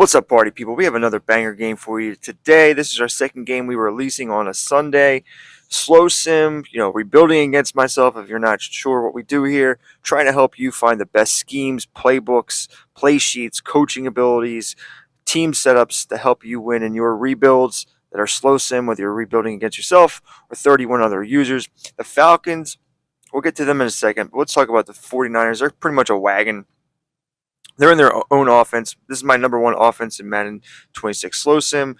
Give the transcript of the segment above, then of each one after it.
What's up, party people? We have another banger game for you today. This is our second game we were releasing on a Sunday. Slow sim, rebuilding against myself if you're not sure what we do here. Trying to help you find the best schemes, playbooks, play sheets, coaching abilities, team setups to help you win in your rebuilds that are slow sim, whether you're rebuilding against yourself or 31 other users. The Falcons, we'll get to them in a second, but let's talk about the 49ers. They're pretty much a wagon. They're in their own offense. This is my number one offense in Madden 26 Slow Sim.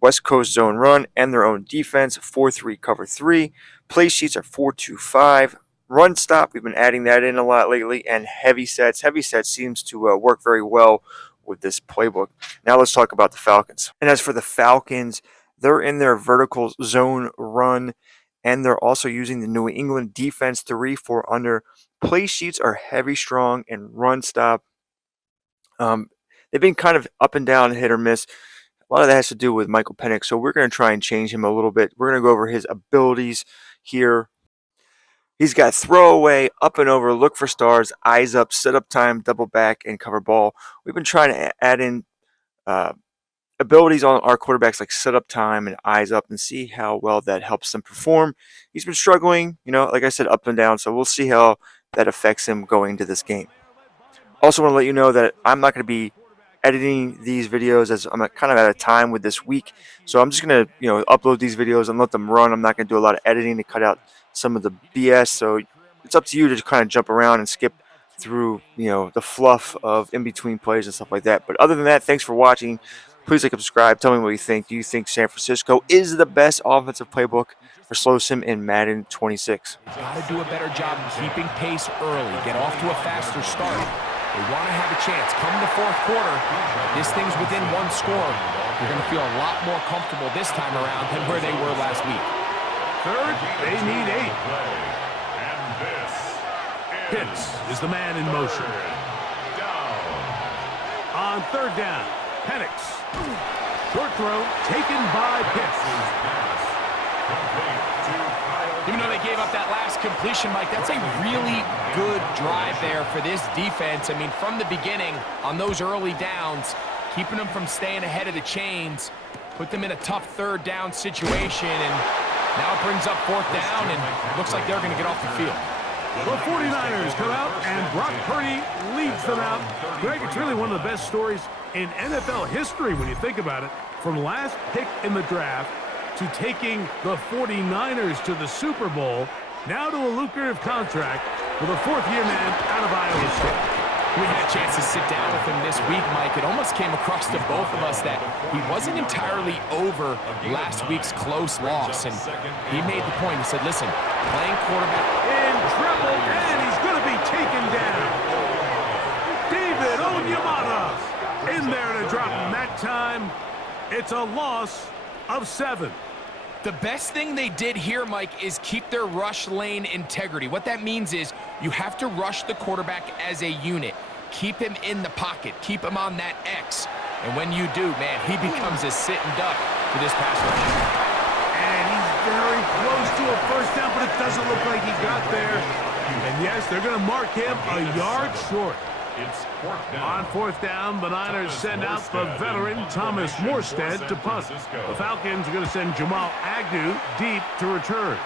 West Coast zone run and their own defense, 4-3 cover 3. Play sheets are 4-2-5. Run stop, we've been adding that in a lot lately. And heavy sets. Heavy sets seems to work very well with this playbook. Now let's talk about the Falcons. And as for the Falcons, they're in their vertical zone run. And they're also using the New England defense 3-4 under. Play sheets are heavy strong and run stop. They've been kind of up and down, hit or miss. A lot of that has to do with Michael Penix, so we're going to try and change him a little bit. We're going to go over his abilities here. He's got throwaway, up and over, look for stars, eyes up, set up time, double back, and cover ball. We've been trying to add in abilities on our quarterbacks like set up time and eyes up and see how well that helps them perform. He's been struggling, like I said, up and down, so we'll see how that affects him going into this game. Also want to let you know that I'm not going to be editing these videos as I'm kind of out of time with this week. So I'm just going to, upload these videos and let them run. I'm not going to do a lot of editing to cut out some of the BS. So it's up to you to just kind of jump around and skip through, the fluff of in-between plays and stuff like that. But other than that, thanks for watching. Please like and subscribe. Tell me what you think. Do you think San Francisco is the best offensive playbook for slow sim in Madden 26? Got to do a better job keeping pace early. Get off to a faster start. They want to have a chance. Come the fourth quarter, this thing's within one score. You're going to feel a lot more comfortable this time around than where they were last week. Third, they need 8. Pitts is the man in motion. On third down, Penix. Short throw taken by Pitts. Even though they gave up that last completion, Mike, that's a really good drive there for this defense. I mean, from the beginning, on those early downs, keeping them from staying ahead of the chains, put them in a tough third down situation, and now it brings up fourth down, and looks like they're going to get off the field. The 49ers come out, and Brock Purdy leads them out. Greg, it's really one of the best stories in NFL history when you think about it. From last pick in the draft to taking the 49ers to the Super Bowl, now to a lucrative contract with a fourth-year man out of Iowa State. We had a chance to sit down with him this week, Mike. It almost came across to both of us that he wasn't entirely over last week's close loss, and he made the point. He said, listen, playing quarterback In trouble, and he's going to be taken down. David Onyemata in there to drop him that time. It's a loss of 7. The best thing they did here, Mike, is keep their rush lane integrity. What that means is you have to rush the quarterback as a unit. Keep him in the pocket. Keep him on that X. And when you do, man, he becomes a sitting duck for this pass rush. And he's very close to a first down, but it doesn't look like he got there. And yes, they're going to mark him a yard short. On fourth down, the Niners send out the veteran Thomas Morstead to punt. The Falcons are going to send Jamal Agnew deep to return.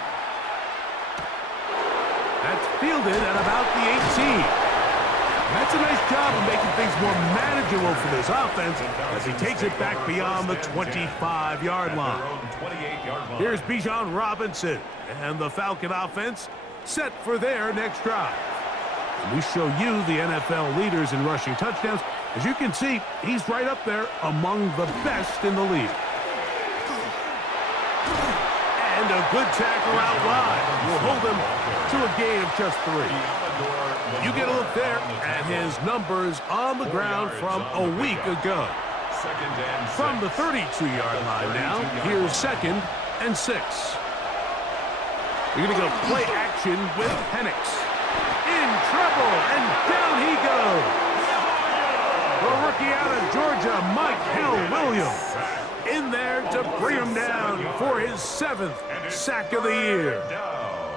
That's fielded at about the 18. That's a nice job of making things more manageable for this offense as he takes it back beyond the 25-yard line. Here's Bijan Robinson and the Falcon offense set for their next drive. And we show you the NFL leaders in rushing touchdowns. As you can see, he's right up there among the best in the league. And a good tackle out wide will hold him to a gain of just 3. You get a look there at his numbers on the ground from a week ago. From the 32-yard line now, here's 2nd and 6. You're going to go play action with Penix. In trouble, and down he goes. The rookie out of Georgia, Michael Williams, in there to bring him down for his 7th sack of the year.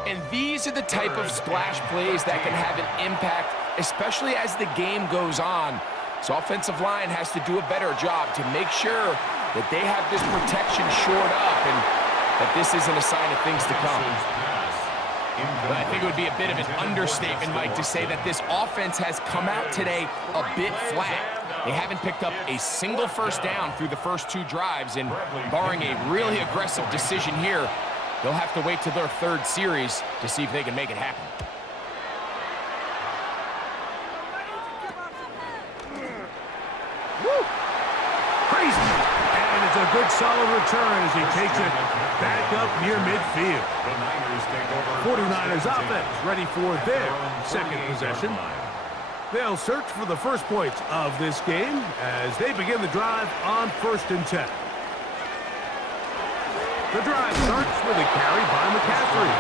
And these are the type of splash plays that can have an impact, especially as the game goes on. This offensive line has to do a better job to make sure that they have this protection shored up and that this isn't a sign of things to come. But I think it would be a bit of an understatement, Mike, to say that this offense has come out today a bit flat. They haven't picked up a single first down through the first 2 drives, and barring a really aggressive decision here, they'll have to wait till their 3rd series to see if they can make it happen. Woo! Crazy! And it's a good solid return as he takes it back up near midfield. 49ers offense ready for their 2nd possession. They'll search for the first points of this game as they begin the drive on 1st and 10. The drive starts with a carry by McCaffrey.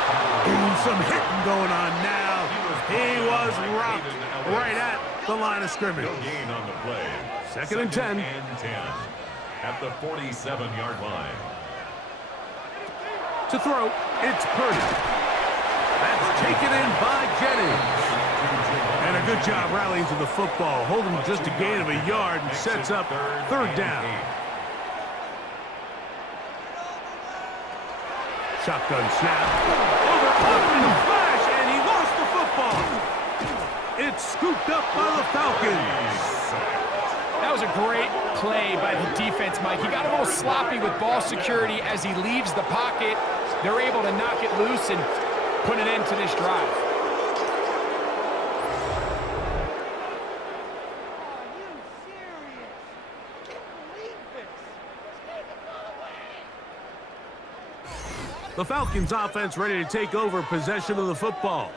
Ooh, some hitting going on now. He was rocked right at the line of scrimmage. 2nd and 10. At the 47-yard line. To throw, it's Purdy. That's taken in by Jennings. And a good job rallying to the football, holding just a gain of a yard and sets up 3rd down. Shotgun snap. Over in a flash, and he lost the football. It's scooped up by the Falcons. That was a great play by the defense, Mike. He got a little sloppy with ball security as he leaves the pocket. They're able to knock it loose and put an end to this drive. The Falcons offense ready to take over possession of the football.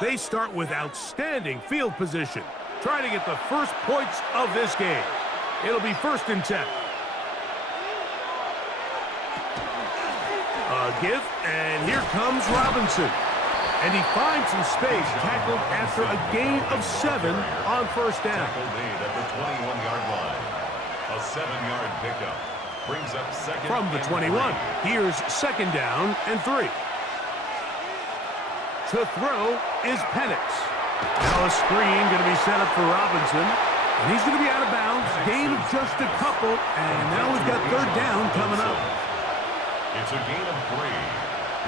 They start with outstanding field position, trying to get the first points of this game. It'll be 1st and 10. A give, and here comes Robinson. And he finds some space, tackled after a gain of 7 on 1st down. Tackle made at the 21-yard line. A 7-yard pickup. Brings up 2nd From the 21, here's 2nd down and 3. To throw is Penix. Now a screen going to be set up for Robinson. And he's going to be out of bounds. Gain of just a couple. And now we've got 3rd down coming up. It's a gain of 3.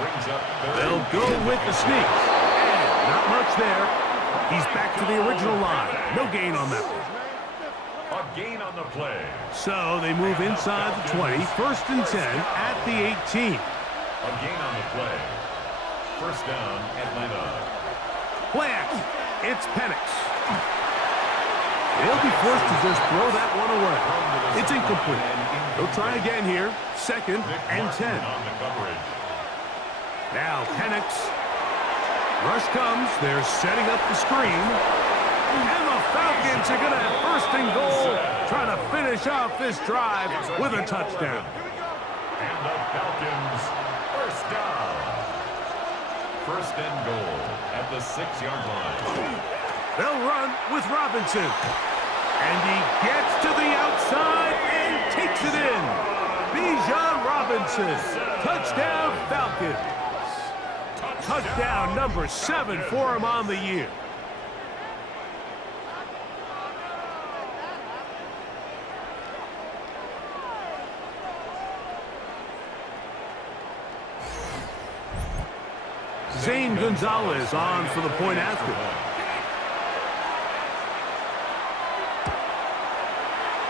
Brings up 3rd. They'll go with the sneak. And not much there. He's back to the original line. No gain on that one. A gain on the play. So they move inside the 20. 1st and 10 at the 18. A gain on the play. 1st down, Atlanta. Play action. It's Penix. They'll be forced to just throw that one away. It's incomplete. They'll try again here. 2nd and 10. On the coverage. Now Penix. Rush comes. They're setting up the screen. And the Falcons are going to have 1st and goal, trying to finish off this drive with a touchdown. And the Falcons, 1st down. 1st and goal at the 6-yard line. They'll run with Robinson. And he gets to the outside and takes it in. Bijan Robinson. Touchdown, Falcons. Touchdown number 7 for him on the year. Zane Gonzalez on for the point after.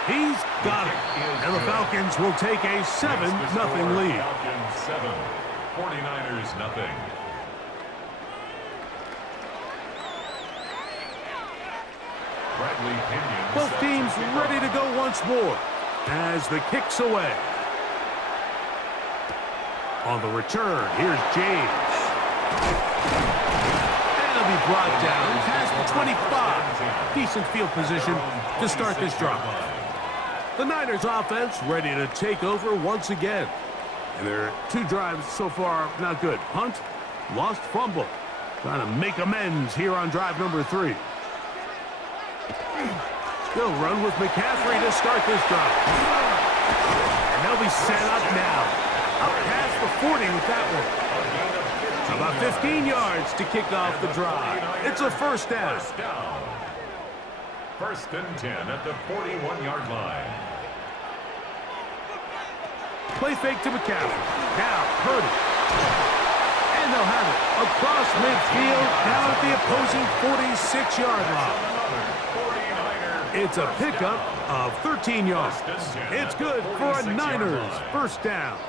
He's got it. And the Falcons will take a 7-0 lead. Falcons 7, 49ers nothing. Bradley Pinion. Both teams ready to go once more as the kick's away. On the return, here's James. And he'll be brought down past the 25. Decent field position to start this drive. The Niners offense ready to take over once again. And their 2 drives so far not good. Punt, lost fumble. Trying to make amends here on drive number 3. They'll run with McCaffrey to start this drive. And they'll be set up now. Up past the 40 with that one. About 15 yards to kick off the drive. It's a 1st down. First and 10 at the 41-yard line. Play fake to McCaffrey. Now, Purdy. And they'll have it across midfield, down at the opposing 46-yard line. It's a pickup of 13 yards. It's good for a Niners first down.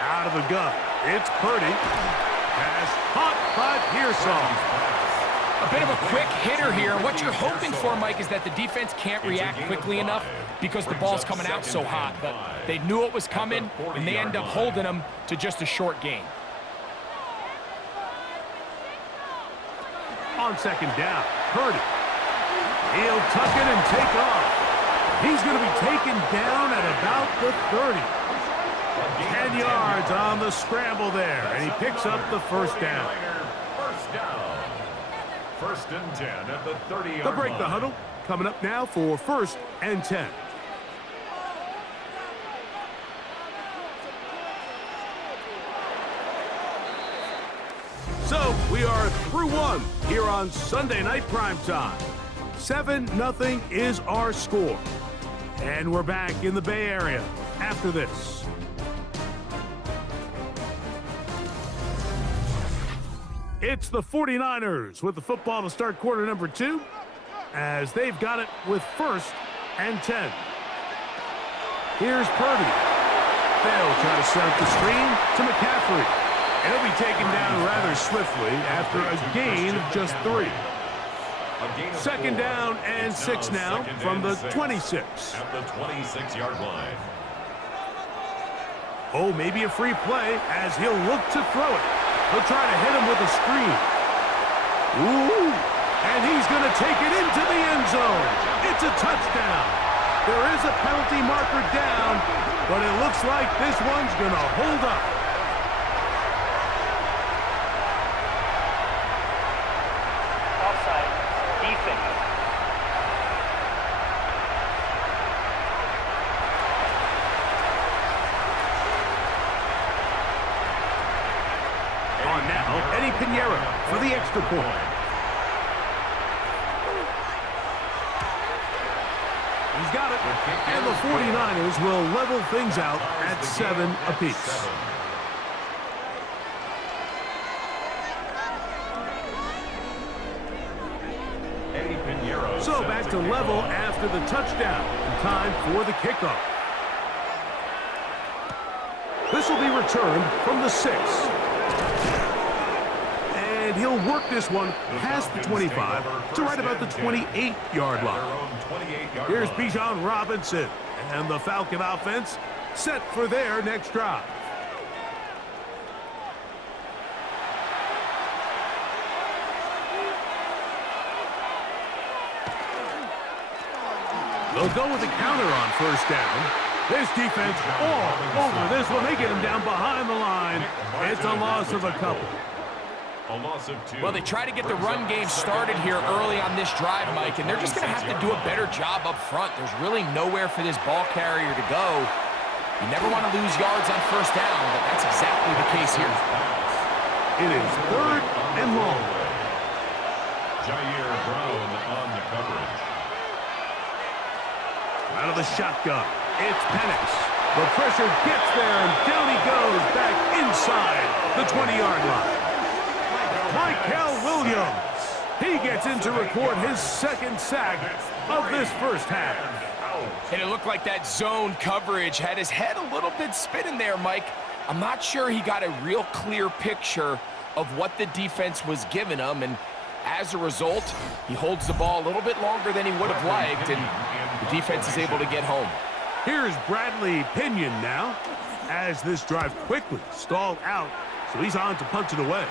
Out of the gun. It's Purdy. Pass caught by Pearson. A bit of a quick hitter here. What you're hoping for, Mike, is that the defense can't react quickly enough because the ball's coming out so hot. But they knew it was coming, and they end up holding them to just a short gain. On second down, Purdy. He'll tuck it and take off. He's going to be taken down at about the 30. 10 yards on the scramble there, and he picks up the first down. First and 10 at the 30-yard line. They'll break the huddle. Coming up now for first and 10. So we are through one here on Sunday Night Primetime. 7-0 is our score. And we're back in the Bay Area after this. It's the 49ers with the football to start quarter number 2 as they've got it with first and 10. Here's Purdy. They'll try to set up the screen to McCaffrey. He'll be taken down rather swiftly after a gain of just 3. Second down and 6 now from the 26. At the 26-yard line. Oh, maybe a free play as he'll look to throw it. He'll try to hit him with a screen. Ooh, and he's going to take it into the end zone. It's a touchdown. There is a penalty marker down, but it looks like this one's going to hold up. Offside. Defense. On now, Eddie Pinheiro for the extra point. He's got it. And the 49ers will level things out at 7 apiece. So back to level after the touchdown. And time for the kickoff. This will be returned from the 6. And he'll work this one past the 25 to right about the 28-yard line. Here's Bijan Robinson and the Falcon offense set for their next drive. They'll go with a counter on first down. This defense all over this one. They get him down behind the line. It's a loss of a couple. A loss of 2. Well, they try to get the run game started here early on this drive, Mike, and they're just going to have to do a better job up front. There's really nowhere for this ball carrier to go. You never want to lose yards on first down, but that's exactly the case here. It is third and long. Jair Brown on the coverage. Out of the shotgun, it's Penix. The pressure gets there, and down he goes back inside the 20-yard line. Michael Williams. He gets in to record his second sack of this first half. And it looked like that zone coverage had his head a little bit spinning there, Mike. I'm not sure he got a real clear picture of what the defense was giving him, and as a result, he holds the ball a little bit longer than he would have liked, and the defense is able to get home. Here's Bradley Pinion now, as this drive quickly stalled out, so he's on to punch it away.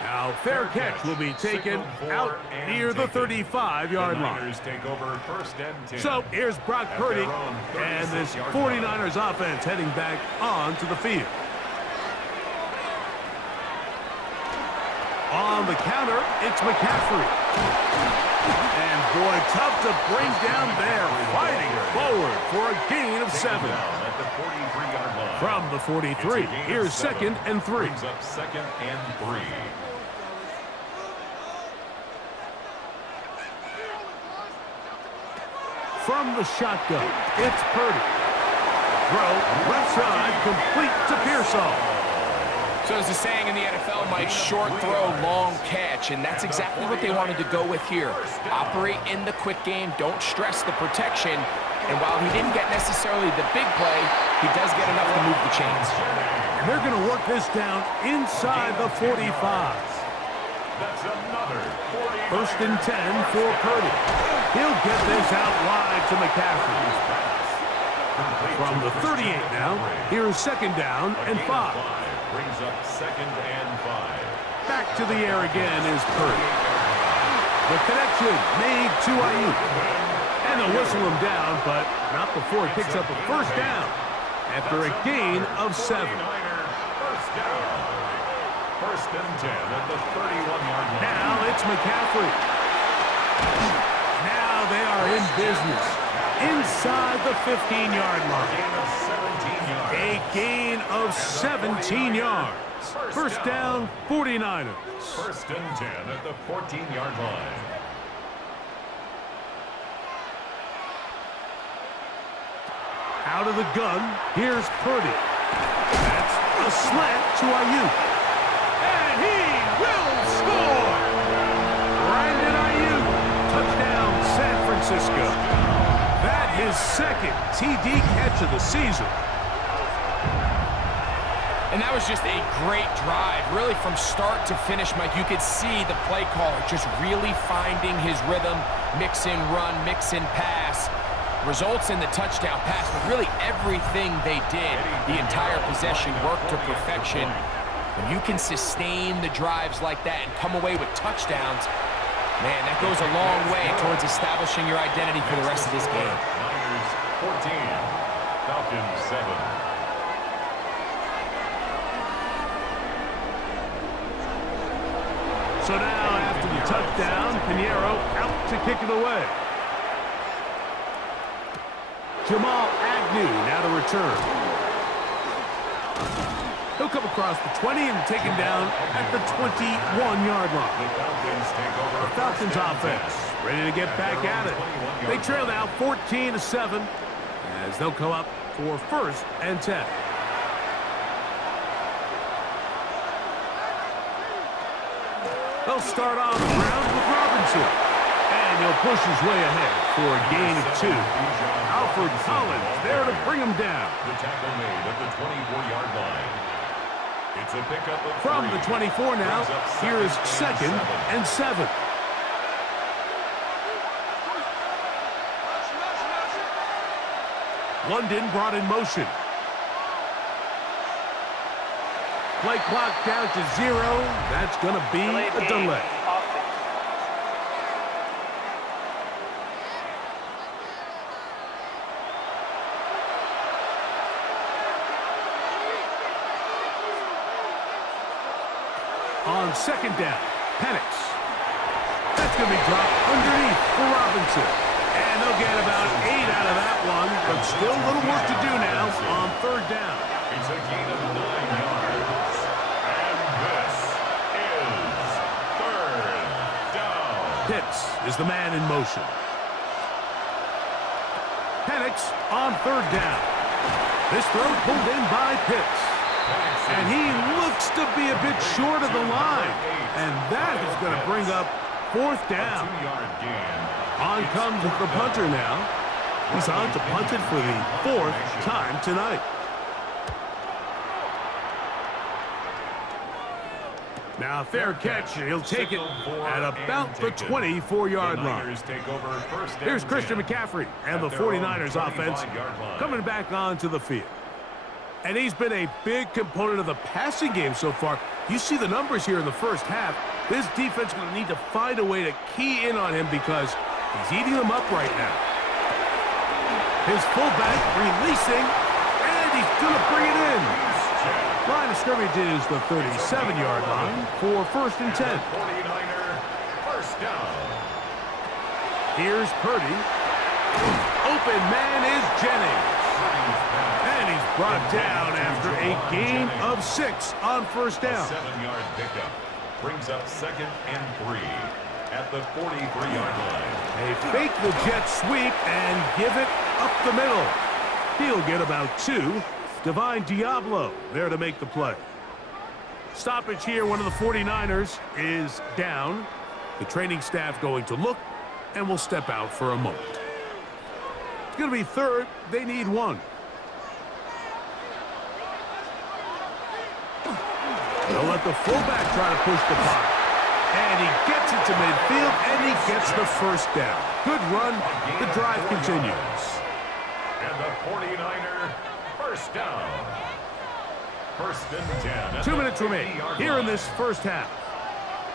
Now, fair catch will be taken out near the 35-yard line. Take over first and 10. So here's Brock Purdy, and this 49ers offense heading back onto the field. On the counter, it's McCaffrey. And boy, tough to bring down there, fighting forward for a gain of 7. At the 43-yard line. From the 43, here's second and 3. Brings up second and 3. from the shotgun. It's Purdy. Throw, left side, complete to Pearsall. So there's a saying in the NFL, Mike, short throw, long catch, and that's exactly what they wanted to go with here. Operate in the quick game, don't stress the protection, and while he didn't get necessarily the big play, he does get enough to move the chains. And they're going to work this down inside the 45. That's another 40. First and 10 for Purdy. He'll get this out wide to McCaffrey. From the 38 now, here's second down and 5. Brings up second and 5. Back to the air again is Purdy. The connection made to Ayuk. And they'll whistle him down, but not before he picks up a first down after a gain of 7. First down. First and 10 at the 31-yard line. Now it's McCaffrey. Now they are in business inside the 15-yard line. A gain of 17 yards. First down, 49ers. First and 10 at the 14-yard line. Out of the gun, here's Purdy. That's a slant to Ayuk. And he will score! Brandon Ayuk, touchdown San Francisco. That his second TD catch of the season. And that was just a great drive, really from start to finish, Mike. You could see the play caller just really finding his rhythm, mix and run, mix and pass. Results in the touchdown pass, but really everything they did, the entire possession worked to perfection. When you can sustain the drives like that and come away with touchdowns, man, that goes a long way towards establishing your identity for the rest of this game. Niners 14, Falcons 7. So now, after the touchdown, Pinheiro out to kick it away. Jamal Agnew now to return. He'll come across the 20 and taken down at the 21-yard line. The Falcons offense ready to get back at it. They trail now 14-7 as they'll come up for first and 10. They'll start on the ground with Robinson. And he'll push his way ahead for a gain of 2. Alfred Collins there to bring him down. The tackle made at the 24-yard line. It's a pickup of From the 24 now, here is second and 7. London brought in motion. Play clock down to 0. That's going to be a delay. On second down, Penix. That's going to be dropped underneath for Robinson. And they'll get about 8 out of that one, but still a little work to do now on third down. It's a gain of 9 yards. And this is third down. Pitts is the man in motion. Penix on third down. This throw pulled in by Pitts. And he looks to be a bit short of the line. And that is going to bring up fourth down. 2-yard gain. On comes the punter now. He's on to punt it for the 4th time tonight. Now, fair catch. He'll take it at about the 24-yard line. Here's Christian McCaffrey and the 49ers offense coming back onto the field. And he's been a big component of the passing game so far. You see the numbers here in the first half. This defense is going to need to find a way to key in on him because he's eating them up right now. His fullback releasing, and he's going to bring it in. Line of scrimmage is the 37-yard line for first and 10. 49er first down. Here's Purdy. Open man is Jennings. And he's brought down after a gain of 6 on first down. 7-yard pickup brings up second and 3. at the 43-yard line. They fake the jet sweep and give it up the middle. He'll get about 2. Divine Diablo there to make the play. Stoppage here. One of the 49ers is down. The training staff going to look and will step out for a moment. It's going to be 3rd. They need 1. They'll let the fullback try to push the puck. And he gets it to midfield, and he gets the first down. Good run. The drive continues. And the 49er first down. 1st and 10. 2 minutes remaining here in this first half.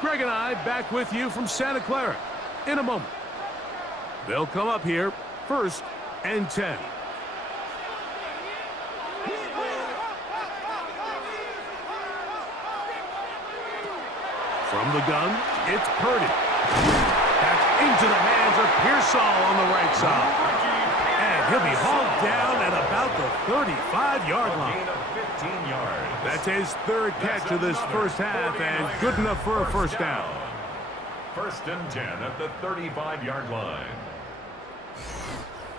Greg and I back with you from Santa Clara in a moment. They'll come up here 1st and 10. From the gun, it's Purdy. That's into the hands of Pearsall on the right side. And he'll be hauled down at about the 35-yard line. Gain of 15 yards. That's his 3rd catch of this first half, and good enough for a first down. 1st and 10 at the 35-yard line.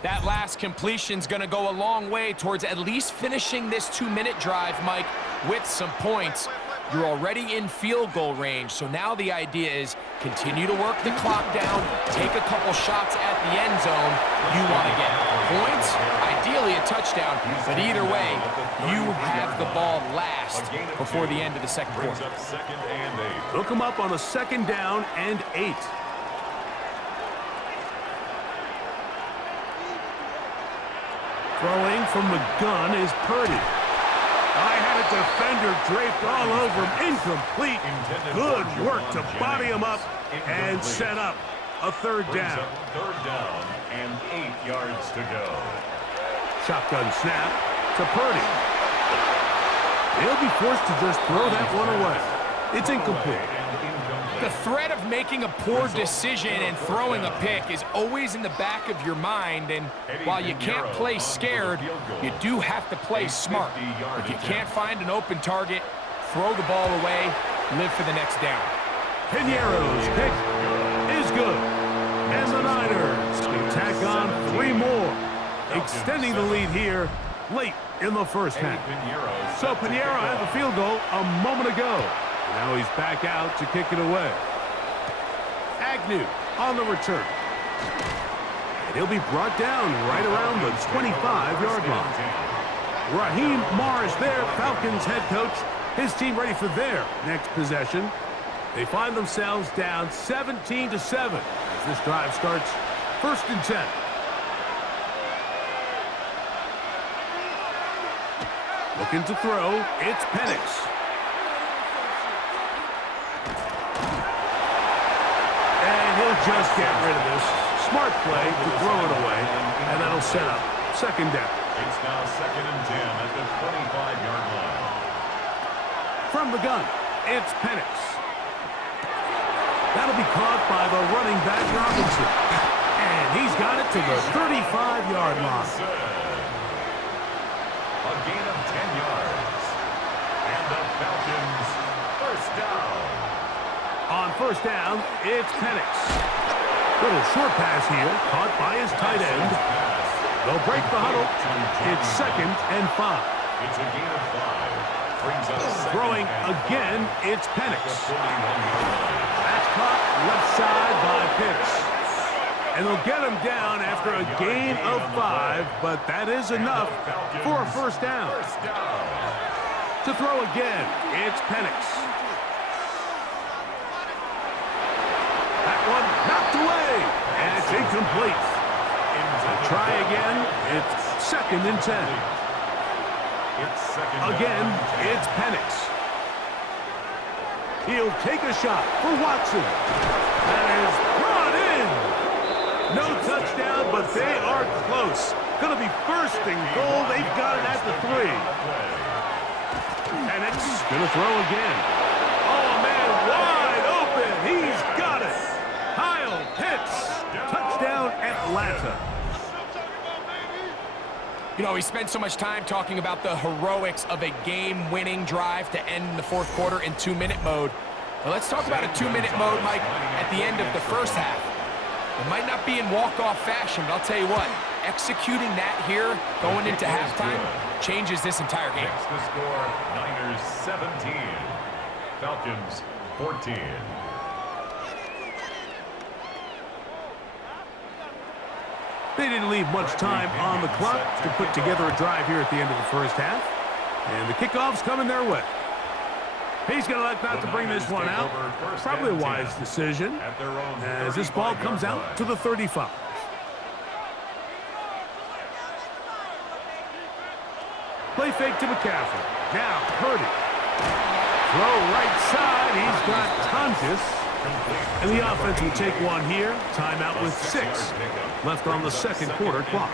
That last completion's going to go a long way towards at least finishing this 2-minute drive, Mike, with some points. You're already in field goal range, so now the idea is continue to work the clock down, take a couple shots at the end zone. You want to get points, ideally a touchdown, but either way, you have the ball last before the end of the second quarter. 2nd and 8. Look him up on a 2nd down and 8. Throwing from the gun is Purdy. I had a defender draped all over him. Incomplete. Good work to body him up and set up a 3rd down. 3rd down and 8 yards to go. Shotgun snap to Purdy. He'll be forced to just throw that one away. It's incomplete. The threat of making a poor decision and throwing a pick is always in the back of your mind, and while you can't play scared, you do have to play smart. If you can't find an open target, throw the ball away, live for the next down. Piñeiro's kick is good. And the Niners can tack on 3 more, extending the lead here late in the first half. So Piñeiro had the field goal a moment ago. Now he's back out to kick it away. Agnew on the return. And he'll be brought down right around the 25-yard line. Raheem Morris there, Falcons head coach. His team ready for their next possession. They find themselves down 17-7 as this drive starts 1st and 10. Looking to throw, it's Penix. He'll just get rid of this. Smart play to throw it away, and that'll set up 2nd down. It's now 2nd and 10 at the 25-yard line. From the gun, it's Penix. That'll be caught by the running back Robinson. And he's got it to the 35-yard line. A gain of 10 yards. And the Falcons first down. On 1st down, it's Penix. Little short pass here, caught by his tight end. They'll break the huddle. It's 2nd and 5. It's a gain of 5. Brings up Throwing again, it's Penix. 41-yard line. That's caught left side by Pitts. And they'll get him down after a gain of 5, but that is enough for a first down. To throw again, it's Penix. That one knocked away, and it's incomplete. Try again, it's 2nd and 10. Again, it's Penix. He'll take a shot for Watson. That is brought in. No touchdown, but they are close. Going to be 1st and goal. They've got it at the 3. Penix going to throw again. Oh, man, wide open. He's got it. Kyle Pitts. Touchdown, Atlanta. You know, we spent so much time talking about the heroics of a game-winning drive to end the 4th quarter in 2-minute mode. Well, let's talk about a 2-minute mode, Mike, at the end of the first half. It might not be in walk-off fashion, but I'll tell you what, executing that here going into halftime changes this entire game. Next to score, Niners 17, Falcons 14. They didn't leave much time on the clock to put together a drive here at the end of the first half. And the kickoff's coming their way. He's going to elect not to bring this one out. Probably a wise decision as this ball comes out to the 35. Play fake to McCaffrey. Now Purdy. Throw right side. He's got Tonkus. And the offense will take one here. Timeout with 6 left on the second quarter clock.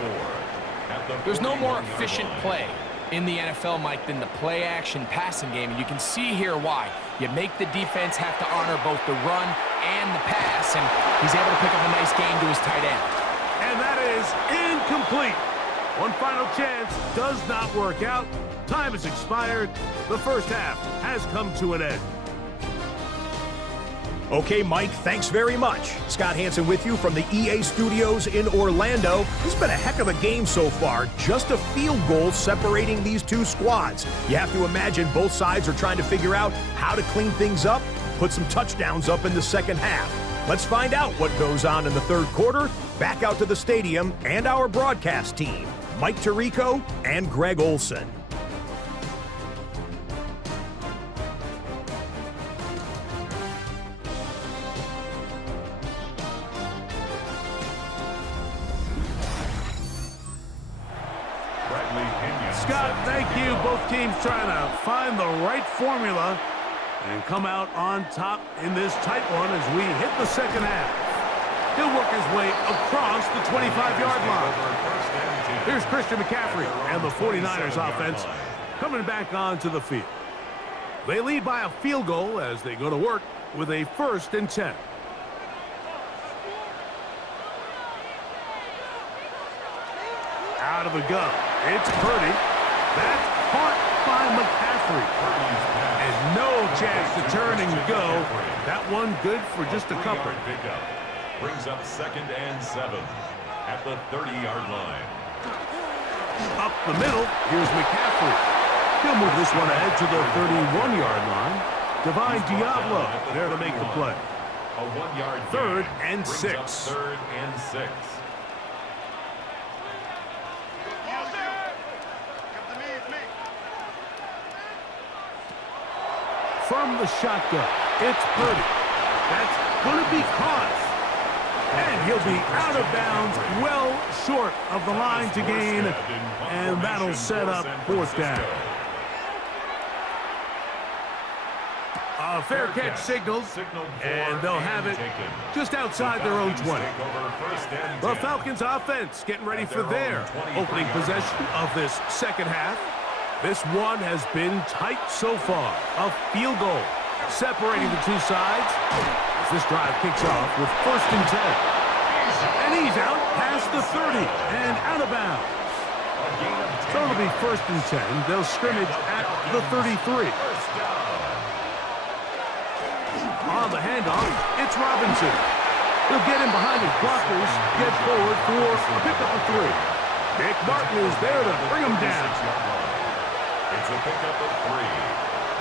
There's no more efficient play in the NFL, Mike, than the play-action passing game. And you can see here why. You make the defense have to honor both the run and the pass, and he's able to pick up a nice gain to his tight end. And that is incomplete. One final chance does not work out. Time has expired. The first half has come to an end. Okay, Mike, thanks very much. Scott Hansen with you from the EA Studios in Orlando. This has been a heck of a game so far. Just a field goal separating these two squads. You have to imagine both sides are trying to figure out how to clean things up, put some touchdowns up in the second half. Let's find out what goes on in the third quarter. Back out to the stadium and our broadcast team, Mike Tirico and Greg Olson. Scott, thank you. Both teams trying to find the right formula and come out on top in this tight one as we hit the second half. He'll work his way across the 25-yard line. Here's Christian McCaffrey and the 49ers offense coming back onto the field. They lead by a field goal as they go to work with a 1st and 10. Out of the gun. It's Purdy. That's caught by McCaffrey. And no chance to turn and go. That one good for just a couple. Brings up 2nd and 7 at the 30-yard line. Up the middle, here's McCaffrey. He'll move this one ahead to the 31-yard line. Divine Diablo there to make the play. A 1-yard 3rd gain and brings 6. up 3rd and 6. From the shotgun, it's Purdy. That's going to be caught. And he'll be out of bounds, well short of the line to gain. And that'll set up 4th down. A fair catch signaled, and they'll have it just outside their own 20. The Falcons offense getting ready for their opening possession of this second half. This one has been tight so far. A field goal separating the two sides as this drive kicks off with 1st and 10. And he's out past the 30 and out of bounds. So it'll be 1st and 10. They'll scrimmage at the 33. On the handoff, it's Robinson. He'll get in behind his blockers, get forward for a pickup of 3. Nick Martin is there to bring him down. It's a pickup of 3.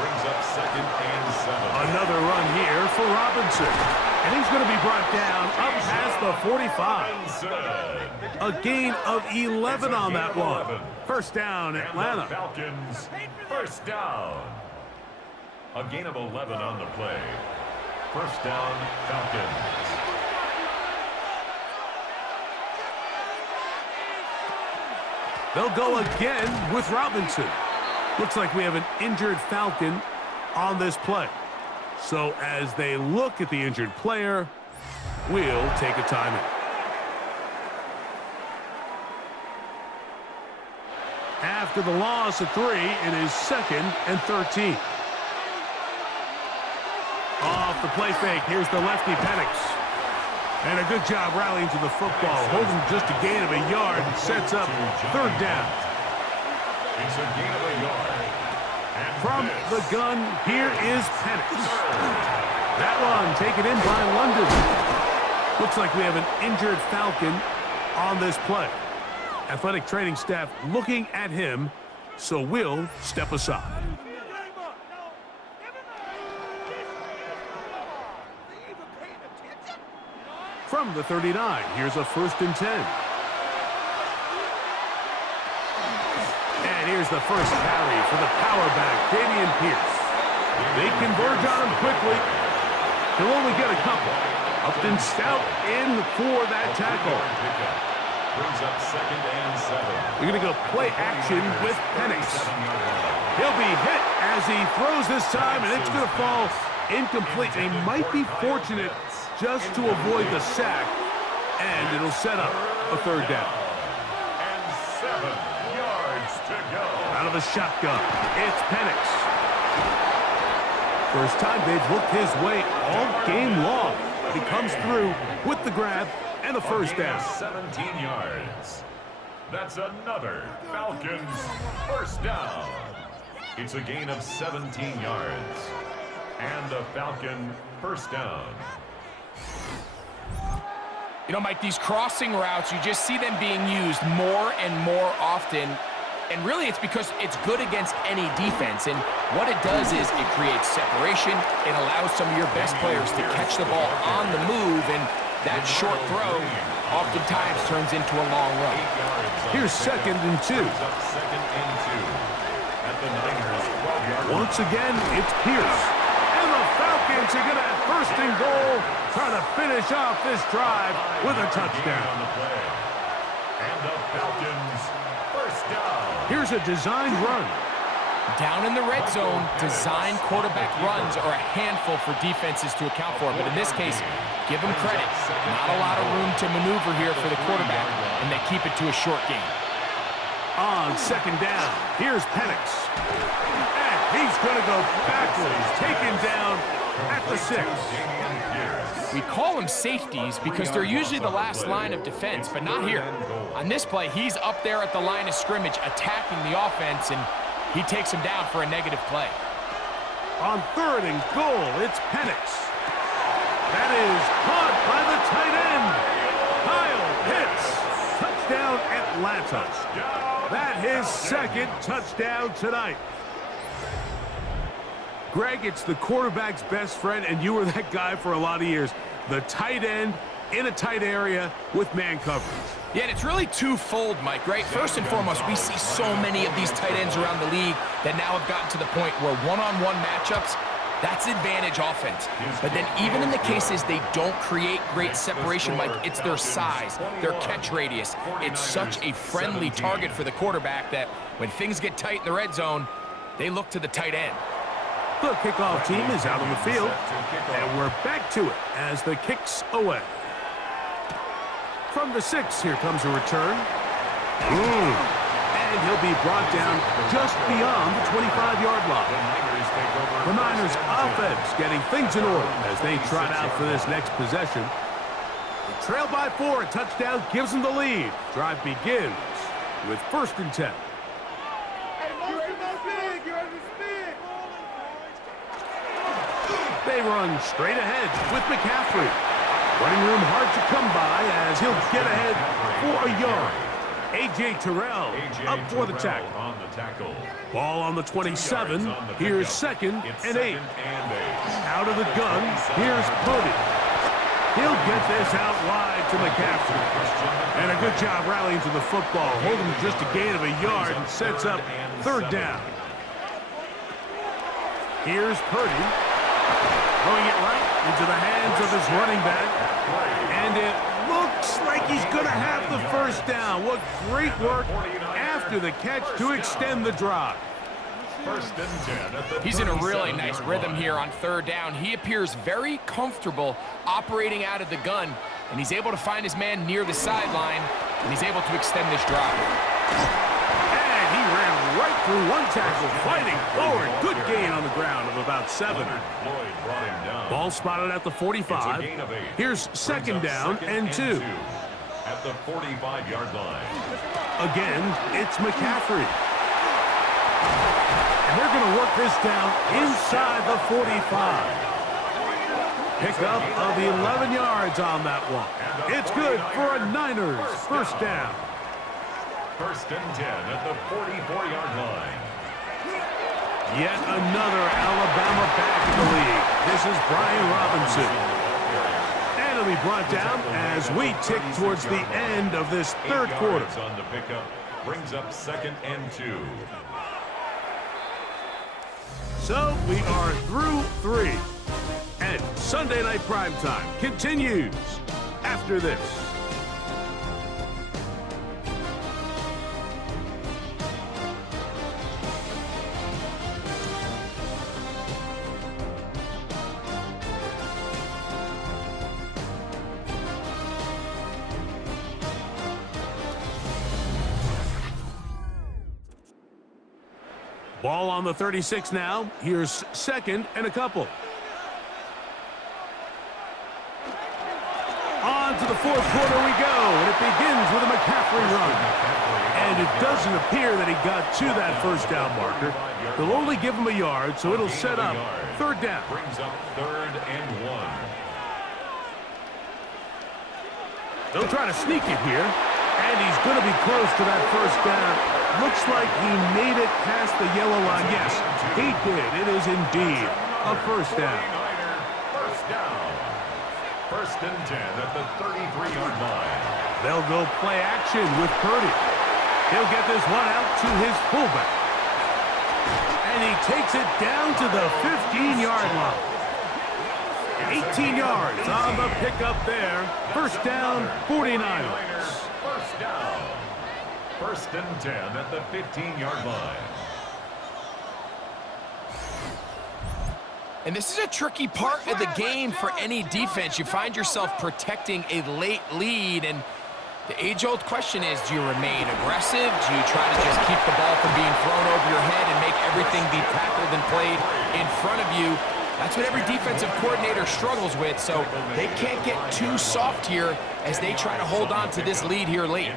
Brings up 2nd and 7. Another run here for Robinson. And he's going to be brought down up past the 45. A gain of 11 on that one. 1st down, Atlanta. Falcons, 1st down. A gain of 11 on the play. 1st down, Falcons. They'll go again with Robinson. Looks like we have an injured Falcon on this play. So as they look at the injured player, we'll take a timeout. After the loss of 3, it is 2nd and 13. Off the play fake, here's the lefty Penix. And a good job rallying to the football. Holding just a gain of a yard and sets up 3rd down. It's a gain of a yard. From the gun, here is Penix. That one taken in by London. Looks like we have an injured Falcon on this play. Athletic training staff looking at him, so we'll step aside. From the 39, here's a 1st and 10. And here's the first carry for the power back, Dameon Pierce. They converge on him quickly. He'll only get a couple. Upton Stout in for that tackle. Brings up 2nd and 7. We're going to go play action with Penix. He'll be hit as he throws this time, and it's going to fall incomplete. They might be fortunate just to avoid the sack, and it'll set up a 3rd down. And 7 yards to go. Out of the shotgun, it's Penix. First time they've looked his way all game long. He comes through with the grab and a 1st down. 17 yards. That's another Falcons 1st down. It's a gain of 17 yards. And a Falcon 1st down. You know, Mike, these crossing routes, you just see them being used more and more often. And really, it's because it's good against any defense. And what it does is it creates separation. It allows some of your best players to catch the ball on the move. And that short throw oftentimes turns into a long run. Here's 2nd and 2. At the Niners 12-yard line. Once again, it's Pierce. And the Falcons are going to have 1st and goal, trying to finish off this drive with a touchdown. On the play. And the Falcons 1st down. Here's a designed run. Down in the red zone, design quarterback runs are a handful for defenses to account for. But in this case, give them credit. Not a lot of room to maneuver here for the quarterback, and they keep it to a short game. On 2nd down, here's Penix. And he's going to go backwards, taken down at the 6. We call them safeties because they're usually the last line of defense, but not here. On this play, he's up there at the line of scrimmage attacking the offense, and he takes him down for a negative play. On 3rd and goal, it's Penix. That is caught by the tight end. Kyle Pitts. Touchdown, Atlanta. That his 2nd touchdown tonight. Greg, it's the quarterback's best friend, and you were that guy for a lot of years. The tight end in a tight area with man coverage. Yeah, and it's really twofold, Mike, right? First and foremost, we see so many of these tight ends around the league that now have gotten to the point where one-on-one matchups, that's advantage offense. But then even in the cases they don't create great separation, Mike, it's their size, their catch radius. It's such a friendly target for the quarterback that when things get tight in the red zone, they look to the tight end. The kickoff team is out on the field, and we're back to it as the kick's away. From the 6, here comes a return. And he'll be brought down just beyond the 25-yard line. The Niners offense getting things in order as they trot out for this next possession. They trail by 4, a touchdown gives them the lead. Drive begins with 1st and 10. They run straight ahead with McCaffrey. Running room hard to come by as he'll get ahead for a yard. A.J. Terrell up for the tackle. Ball on the 27. Here's 2nd and 8. Out of the gun, here's Purdy. He'll get this out wide to McCaffrey. And a good job rallying to the football, holding just a gain of a yard and sets up 3rd down. Here's Purdy. Throwing it right into the hands of his running back. And it looks like he's going to have the 1st down. What great work after the catch to extend the drive. 1st and 10. He's in a really nice rhythm here on 3rd down. He appears very comfortable operating out of the gun, and he's able to find his man near the sideline, and he's able to extend this drive. And he ran right through one tackle, fighting forward. Good gain on the ground of about 7. Ball spotted at the 45. Here's 2nd down and 2. At the 45-yard line. Again, it's McCaffrey. And they're going to work this down inside the 45. Pickup of 11 yards on that one. It's good for a Niners first down. First and 10 at the 44-yard line. Yet another Alabama back in the league. This is Brian Robinson. And it'll be brought down as we tick towards the end of this third quarter. On the pickup brings up 2nd and 2. So we are through 3. And Sunday Night Primetime continues after this. Ball on the 36 now. Here's 2nd and a couple. On to the fourth quarter we go, and it begins with a McCaffrey run. And it doesn't appear that he got to that first down marker. They'll only give him a yard, so it'll set up 3rd down. Brings up 3rd and 1. They'll try to sneak it here, and he's going to be close to that first down. Looks like he made it past the yellow line. Yes, he did. It is indeed a first down. First down. First and 10 at the 33-yard line. They'll go play action with Purdy. He'll get this one out to his fullback. And he takes it down to the 15-yard line. 18 yards on the pickup there. First down, 49ers. First down. First and 10 at the 15-yard line. And this is a tricky part of the game for any defense. You find yourself protecting a late lead, and the age-old question is, do you remain aggressive? Do you try to just keep the ball from being thrown over your head and make everything be tackled and played in front of you? That's what every defensive coordinator struggles with, so they can't get too soft here as they try to hold on to this lead here late.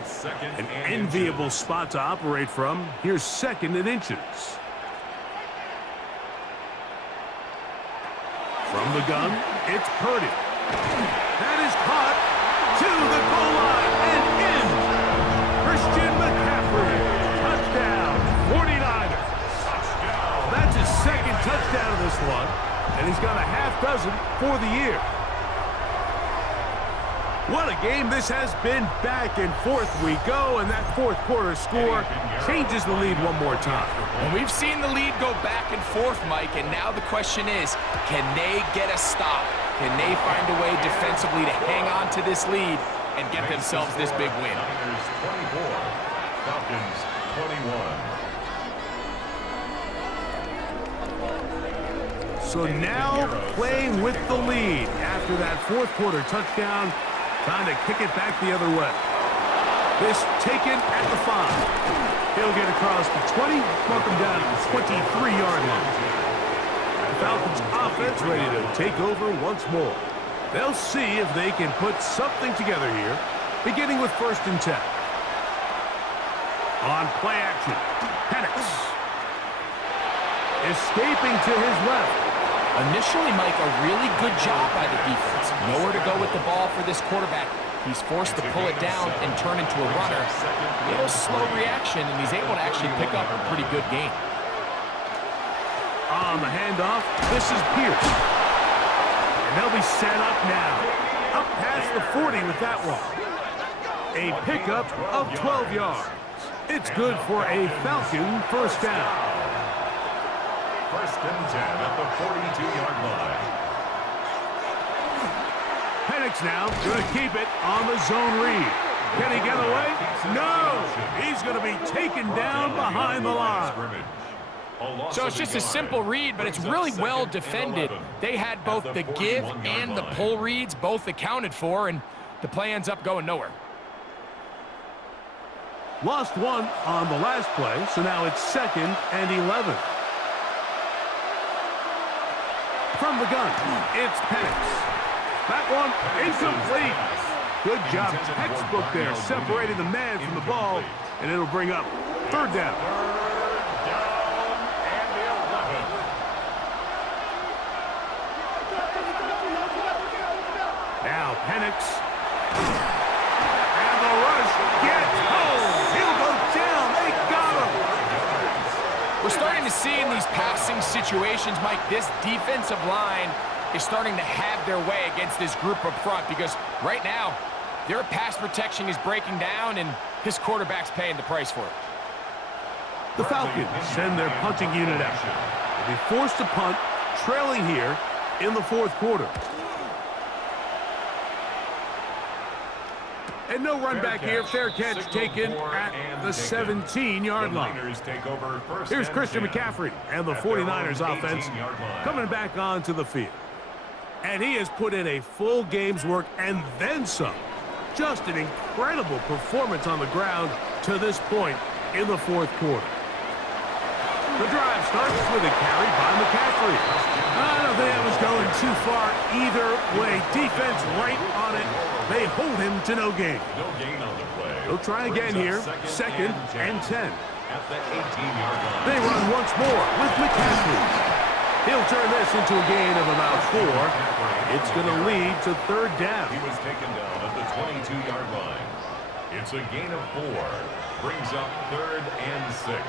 An enviable spot to operate from. Here's 2nd and inches. From the gun, it's Purdy. That is caught to the goal line and in. Christian McCaffrey. Touchdown, 49ers. That's his 2nd touchdown of this one, and he's got a half dozen for the year. What a game this has been. Back and forth we go, and that fourth quarter score changes the lead one more time. And we've seen the lead go back and forth, Mike, and now the question is, can they get a stop? Can they find a way defensively to hang on to this lead and get themselves this big win? Niners 24, Falcons 21. So now playing with the lead after that fourth quarter touchdown, trying to kick it back the other way. This taken at the 5. He'll get across the 20, mark him down at the 23-yard line. The Falcons offense ready to take over once more. They'll see if they can put something together here, beginning with 1st and 10. On play action, Penix. Escaping to his left. Initially, Mike, a really good job by the defense. Nowhere to go with the ball for this quarterback. He's forced to pull it down and turn into a runner. A little slow reaction, and he's able to actually pick up a pretty good game. On the handoff, this is Pierce. And they'll be set up now. Up past the 40 with that one. A pickup of 12 yards. It's good for a Falcon first down. First and 10 at the 42-yard line. Penix now going to keep it on the zone read. Can he get away? No! He's going to be taken down behind the line. So it's just a simple read, but it's really well defended. They had both the give and the pull reads both accounted for, and the play ends up going nowhere. Lost one on the last play, so now it's 2nd and 11. From the gun, it's Penix. That one incomplete. Good job, textbook there, separating the man from the ball, and it'll bring up 3rd down. Penix. And the rush gets home. He'll go down. They got him. We're starting to see in these passing situations, Mike, this defensive line is starting to have their way against this group up front because right now, their pass protection is breaking down and his quarterback's paying the price for it. The Falcons send their punting unit out. They'll be forced to punt, trailing here in the fourth quarter. And no run back here. Fair catch taken at the 17-yard line. Here's Christian McCaffrey and the 49ers offense coming back onto the field. And he has put in a full game's work and then some. Just an incredible performance on the ground to this point in the fourth quarter. The drive starts with a carry by McCaffrey. I don't think that was going too far either way. Defense right on it. They hold him to no gain. No gain on the play. They'll try again here. Second and 10. At the 18-yard line. They run once more with McCaffrey. He'll turn this into a gain of about 4. It's going to lead to third down. He was taken down at the 22-yard line. It's a gain of 4. Brings up third and 6.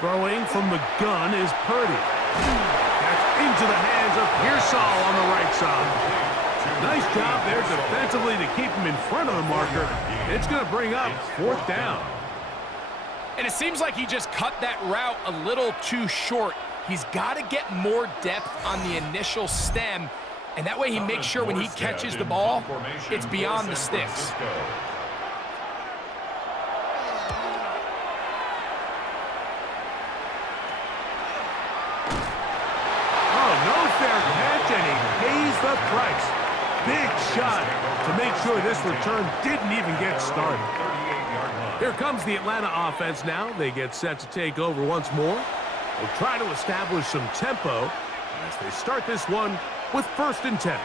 Throwing from the gun is Purdy. That's into the hands of Pearsall on the right side. Nice job there defensively to keep him in front of the marker. It's going to bring up fourth down. And it seems like he just cut that route a little too short. He's got to get more depth on the initial stem, and that way he makes sure when he catches the ball, it's beyond the sticks. The price. Big shot to make sure this return didn't even get started. Here comes the Atlanta offense now. They get set to take over once more. They'll try to establish some tempo as they start this one with first and 10.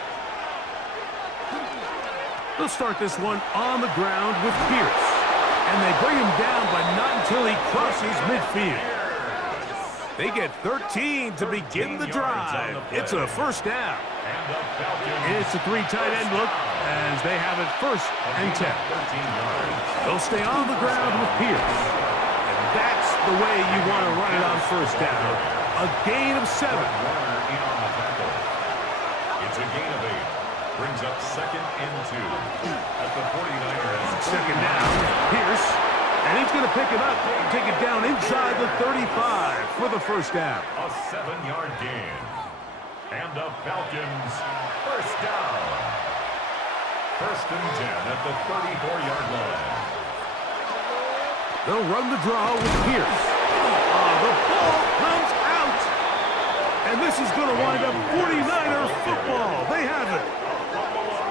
They'll start this one on the ground with Pierce. And they bring him down, but not until he crosses midfield. They get 13 to begin the drive. It's a first down. It's a 3 tight end look as they have it first and 10. They'll stay on the ground with Pierce. And that's the way you want to run it on first down. A gain of 7. It's a gain of 8. Brings up second and 2. At the 49ers. Second down. Pierce. And he's going to pick it up and take it down inside the 35 for the first down. A 7-yard gain. And the Falcons first down. First and 10 at the 34-yard line. They'll run the draw with Pierce. The ball comes out. And this is going to wind up 49ers football. They have it.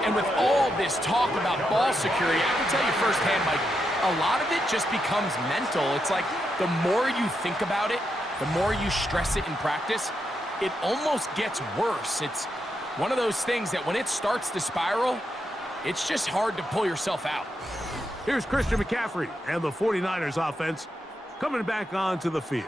And with all this talk about ball security, I can tell you firsthand, Mike, a lot of it just becomes mental. It's like the more you think about it, the more you stress it in practice, it almost gets worse. It's one of those things that when it starts to spiral, it's just hard to pull yourself out. Here's Christian McCaffrey and the 49ers offense coming back onto the field.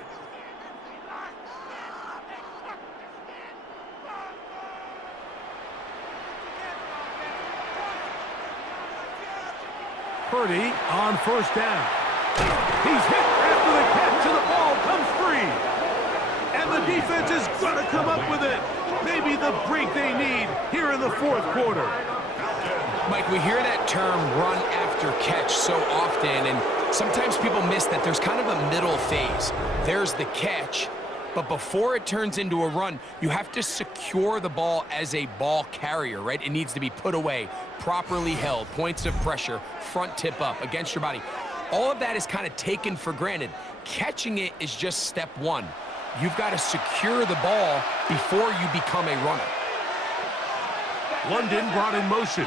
Purdy on first down. He's hit after the catch and the ball comes free. And the defense is going to come up with it. Maybe the break they need here in the fourth quarter. Mike, we hear that term run after catch so often, and sometimes people miss that there's kind of a middle phase. There's the catch, but before it turns into a run, you have to secure the ball as a ball carrier, right? It needs to be put away, properly held, points of pressure, front tip up against your body. All of that is kind of taken for granted. Catching it is just step one. You've got to secure the ball before you become a runner. London brought in motion.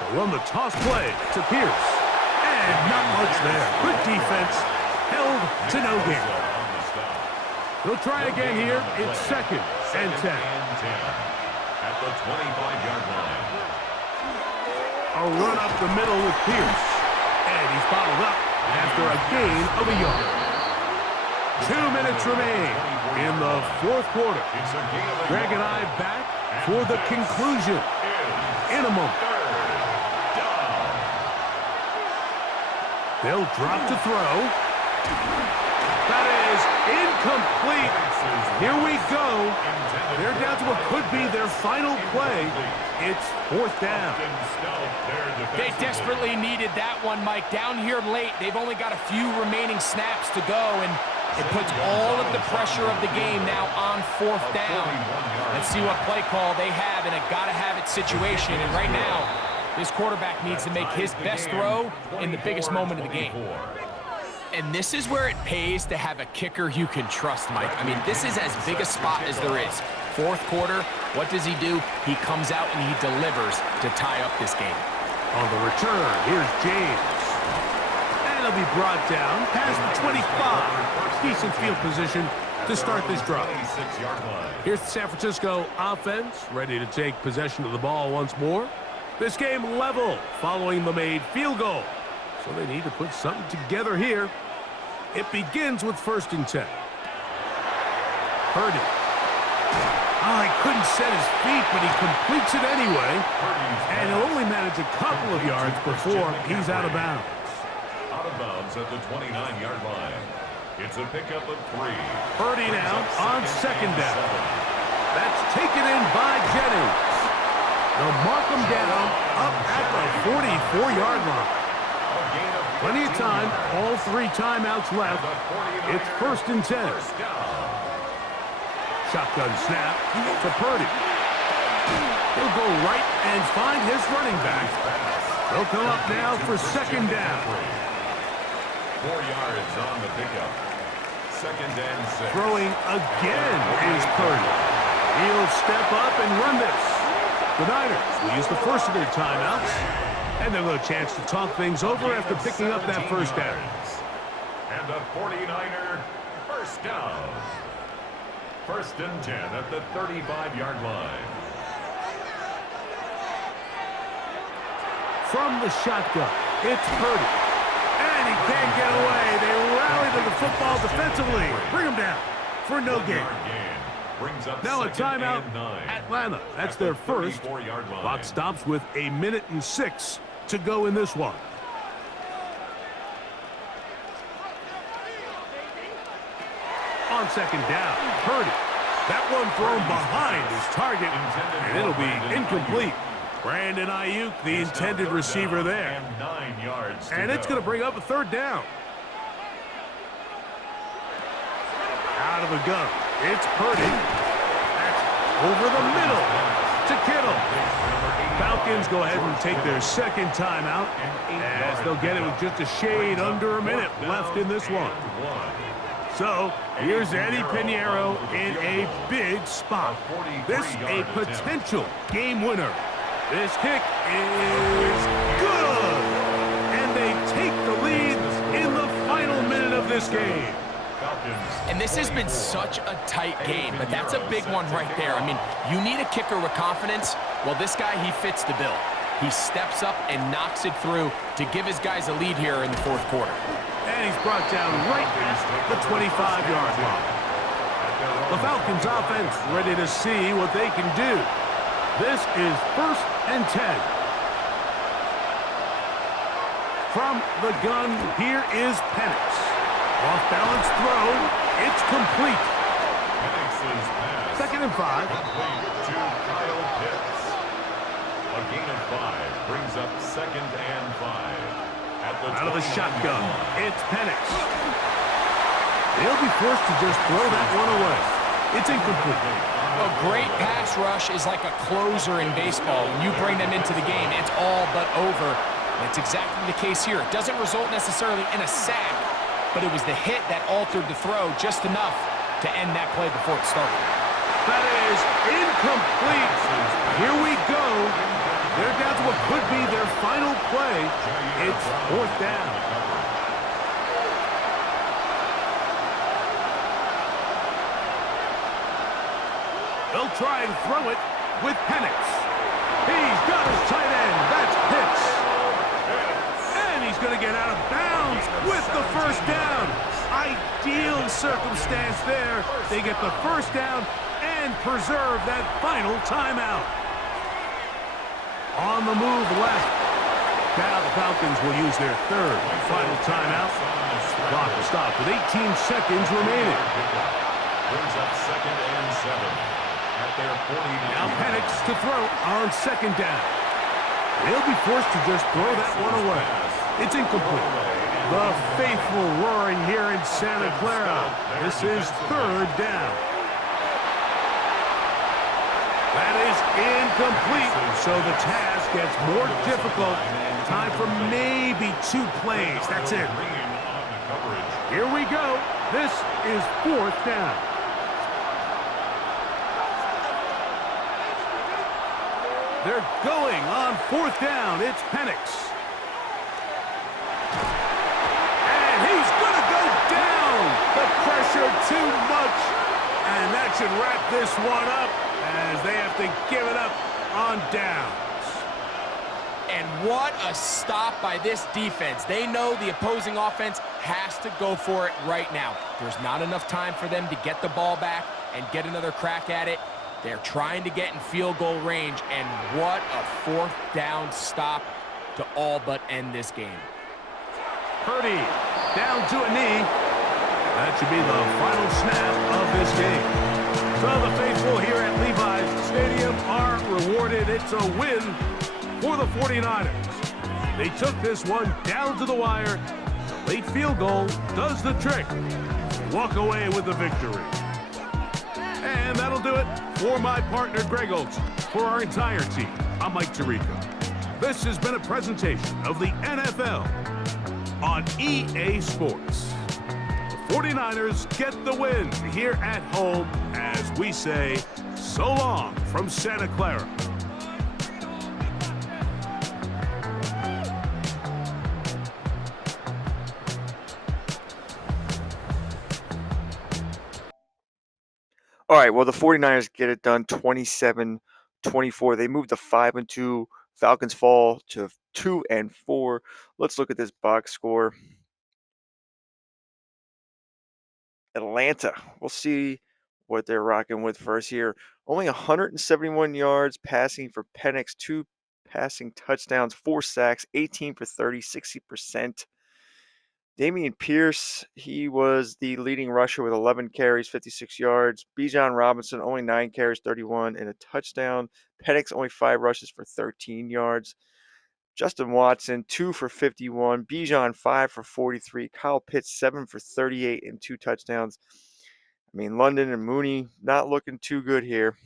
They'll run the toss play to Pierce. And not much there. Good defense. Held to no gain. They'll try again here. It's second and 10. At the 25-yard line. A run up the middle with Pierce. And he's bottled up after a gain of a yard. 2 minutes remain in the fourth quarter. Greg and I back for the conclusion in a moment. They'll drop to throw. That is incomplete. Here we go. They're down to what could be their final play. It's fourth down. They desperately needed that one, Mike. Down here late, they've only got a few remaining snaps to go, and it puts all of the pressure of the game now on fourth down. Let's see what play call they have in a gotta-have-it situation. And right now, this quarterback needs to make his best throw in the biggest moment of the game. And this is where it pays to have a kicker you can trust, Mike. I mean, this is as big a spot as there is. Fourth quarter, what does he do? He comes out and he delivers to tie up this game. On the return, here's James. And he'll be brought down past the 25. Decent field position to start this drive. Here's the San Francisco offense, ready to take possession of the ball once more. This game level following the made field goal. So they need to put something together here. It begins with 1st and 10. Purdy. Oh, he couldn't set his feet, but he completes it anyway. And he'll only manage a couple of yards before he's out of bounds. Out of bounds at the 29-yard line. It's a pickup of 3. Purdy now on 2nd down. That's taken in by Jennings. They'll mark him down up at the 44-yard line. Plenty of time, all 3 timeouts left. It's 1st and 10. Shotgun snap to Purdy. He'll go right and find his running back. They'll come up now for 2nd down. 4 yards on the pickup. 2nd and 6. Throwing again is Purdy. He'll step up and run this. The Niners will use the first of their timeouts, and they'll have a chance to talk things over after picking up that 1st down. And a 49er 1st down. 1st and 10 at the 35-yard line. From the shotgun, it's Purdy. And he can't get away. They rally to the football defensively. Bring him down for no gain. Now a timeout, Atlanta. That's their first. Clock stops with 1:06 to go in this one. On 2nd down, Purdy. That one thrown behind his target, and it'll be incomplete. Brandon Ayuk, the intended receiver there. And it's going to bring up a 3rd down. Out of the gun, it's Purdy. That's over the middle to Kittle. Falcons go ahead and take their 2nd timeout, as they'll get it with just a shade under a minute left in this one. So, here's Eddie Pinheiro in a big spot. This a potential game winner. This kick is good! And they take the lead in the final minute of this game. And this has been such a tight game, but that's a big one right there. I mean, you need a kicker with confidence. Well, this guy, he fits the bill. He steps up and knocks it through to give his guys a lead here in the 4th quarter. And he's brought down right at the 25-yard line. The Falcons offense ready to see what they can do. This is 1st and 10. From the gun, here is Penix. Off-balance throw. It's complete. 2nd and 5. To Kyle Pitts. A gain of 5 brings up 2nd and 5. Out of the shotgun, it's Penix. They'll be forced to just throw that one away. It's incomplete. A great pass rush is like a closer in baseball. When you bring them into the game, it's all but over. That's exactly the case here. It doesn't result necessarily in a sack, but it was the hit that altered the throw just enough to end that play before it started. That is incomplete. Here we go. They're down to what could be their final play. It's 4th down. They'll try and throw it with Penix. He's got his tight end. That's Pitts. And he's going to get out of bounds with the 1st down. Ideal circumstance there. They get the 1st down and and preserve that final timeout. On the move left. Now the Falcons will use their third and final timeout. Clock will stop with 18 seconds remaining. Brings up 2nd and 7 at their 49. Now Penix to throw on 2nd down. He'll be forced to just throw that one away. It's incomplete. The faithful roaring here in Santa Clara. This is 3rd down. That is incomplete, so the task gets more difficult. Time for maybe 2 plays. That's it. Here we go. This is 4th down. They're going on 4th down. It's Penix. And he's going to go down. The pressure too much. And that should wrap this one up as they have to give it up on downs. And what a stop by this defense. They know the opposing offense has to go for it right now. There's not enough time for them to get the ball back and get another crack at it. They're trying to get in field goal range, and what a 4th down stop to all but end this game. Purdy down to a knee. That should be the final snap of this game. So the faithful here at Levi's Stadium are rewarded. It's a win for the 49ers. They took this one down to the wire. The late field goal does the trick. Walk away with the victory. And that'll do it for my partner, Greg Olson. For our entire team, I'm Mike Tirico. This has been a presentation of the NFL on EA Sports. The 49ers get the win here at home as we say, so long from Santa Clara. All right, well, the 49ers get it done 27-24. They move to 5-2. Falcons fall to 2-4. Let's look at this box score. Atlanta, we'll see what they're rocking with first here. Only 171 yards passing for Penix, 2 passing touchdowns, 4 sacks, 18 for 30, 60%. Dameon Pierce, he was the leading rusher with 11 carries, 56 yards. Bijan Robinson, only 9 carries, 31, and a touchdown. Penix, only 5 rushes for 13 yards. Justin Watson, 2 for 51. Bijan, 5 for 43. Kyle Pitts, 7 for 38 and 2 touchdowns. I mean, London and Mooney not looking too good here.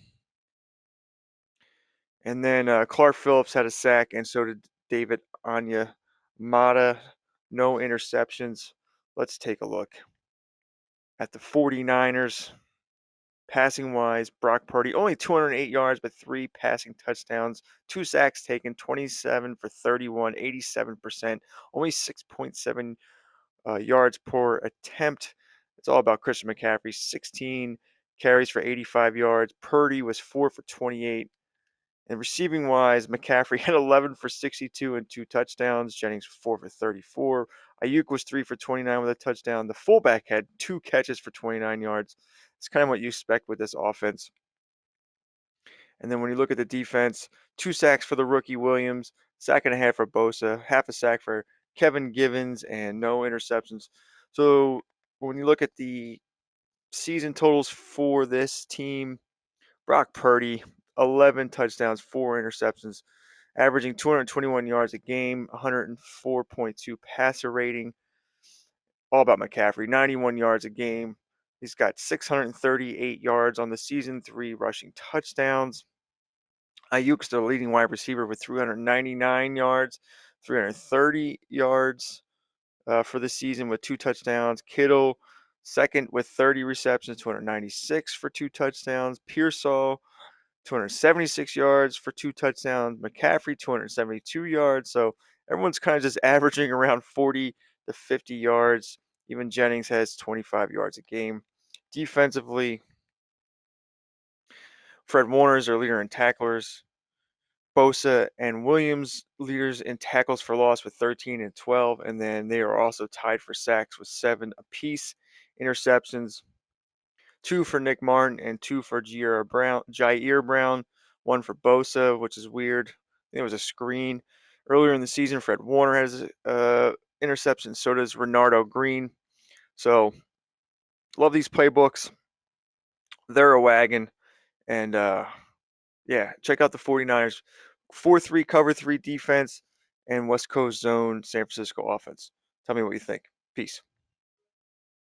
And then Clark Phillips had a sack, and so did David Onyemata. No interceptions. Let's take a look at the 49ers. Passing wise, Brock Purdy, only 208 yards, but 3 passing touchdowns, 2 sacks taken, 27 for 31, 87%, only 6.7 yards per attempt. It's all about Christian McCaffrey, 16 carries for 85 yards. Purdy was 4 for 28. And receiving wise, McCaffrey had 11 for 62 and 2 touchdowns. Jennings 4 for 34. Ayuk was 3 for 29 with a touchdown. The fullback had 2 catches for 29 yards. It's kind of what you expect with this offense. And then when you look at the defense, 2 sacks for the rookie Williams, sack and a half for Bosa, half a sack for Kevin Givens, and no interceptions. So when you look at the season totals for this team, Brock Purdy, 11 touchdowns, 4 interceptions, averaging 221 yards a game, 104.2 passer rating. All about McCaffrey, 91 yards a game. He's got 638 yards on the season, 3 rushing touchdowns. Ayuk's the leading wide receiver with 399 yards, 330 yards for the season with 2 touchdowns. Kittle, second with 30 receptions, 296 for 2 touchdowns. Pearsall, 276 yards for 2 touchdowns. McCaffrey, 272 yards. So everyone's kind of just averaging around 40 to 50 yards. Even Jennings has 25 yards a game. Defensively, Fred Warner is their leader in tacklers. Bosa and Williams leaders in tackles for loss with 13 and 12. And then they are also tied for sacks with 7 apiece. Interceptions, 2 for Nick Martin, and 2 for Jair Brown, 1 for Bosa, which is weird. I think it was a screen. Earlier in the season, Fred Warner has interception. So does Renardo Green. So love these playbooks. They're a wagon. And yeah, check out the 49ers 4-3 cover 3 defense and West Coast zone San Francisco offense. Tell me what you think. Peace.